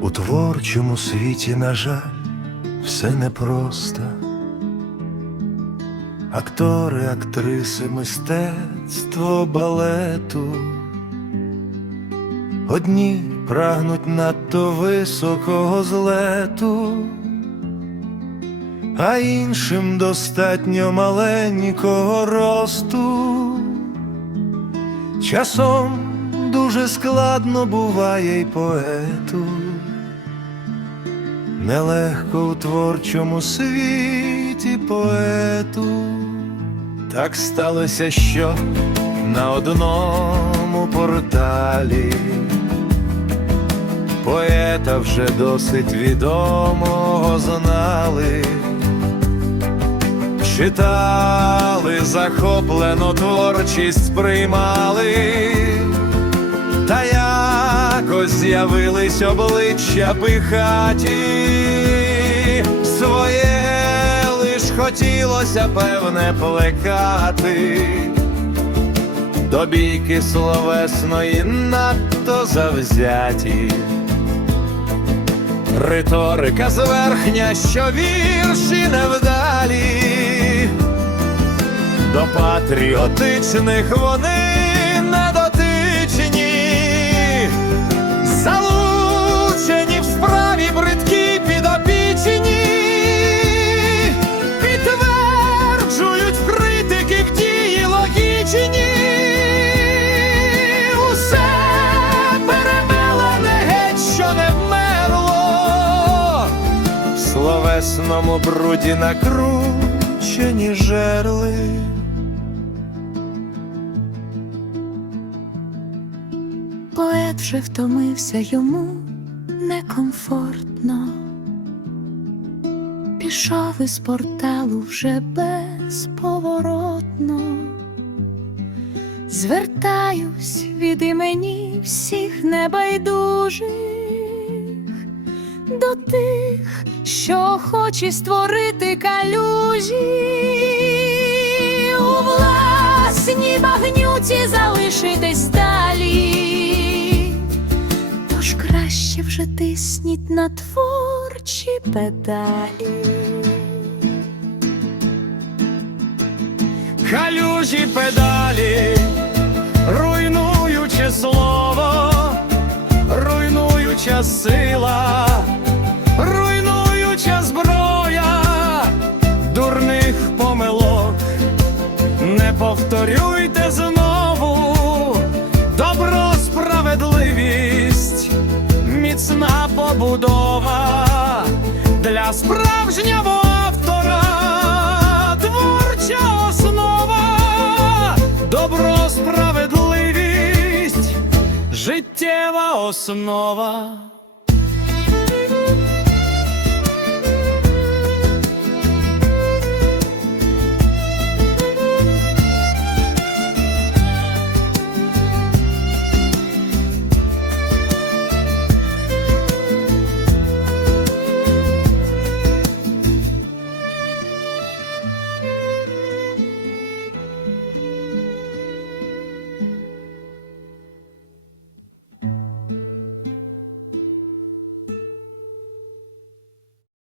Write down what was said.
У творчому світі, на жаль, все непросто. Актори, актриси, мистецтво балету. Одні прагнуть надто високого злету, а іншим достатньо маленького росту. Часом дуже складно буває й поету, нелегко у творчому світі поету. Так сталося, що на одному порталі поета вже досить відомого знали. Читали, захоплено творчість сприймали, та якось з'явились обличчя пихаті, своє лиш хотілося певне плекати, до бійки словесної надто завзяті. Риторика зверхня, що вірші невдалі, до патріотичних вони словесному бруді накручені жерли. Поет вже втомився йому некомфортно. Пішов із порталу вже безповоротно. Звертаюсь від імені всіх небайдужих до тих, що хоче створити калюжі у власній багнюці залишитись далі. Тож краще вже тисніть на творчі педалі. Калюжі педалі, руйнуюче слово, руйнуюча сила, Повторюйте знову. Добро, справедливість, міцна побудова для справжнього автора, творча основа, добро, справедливість, життєва основа.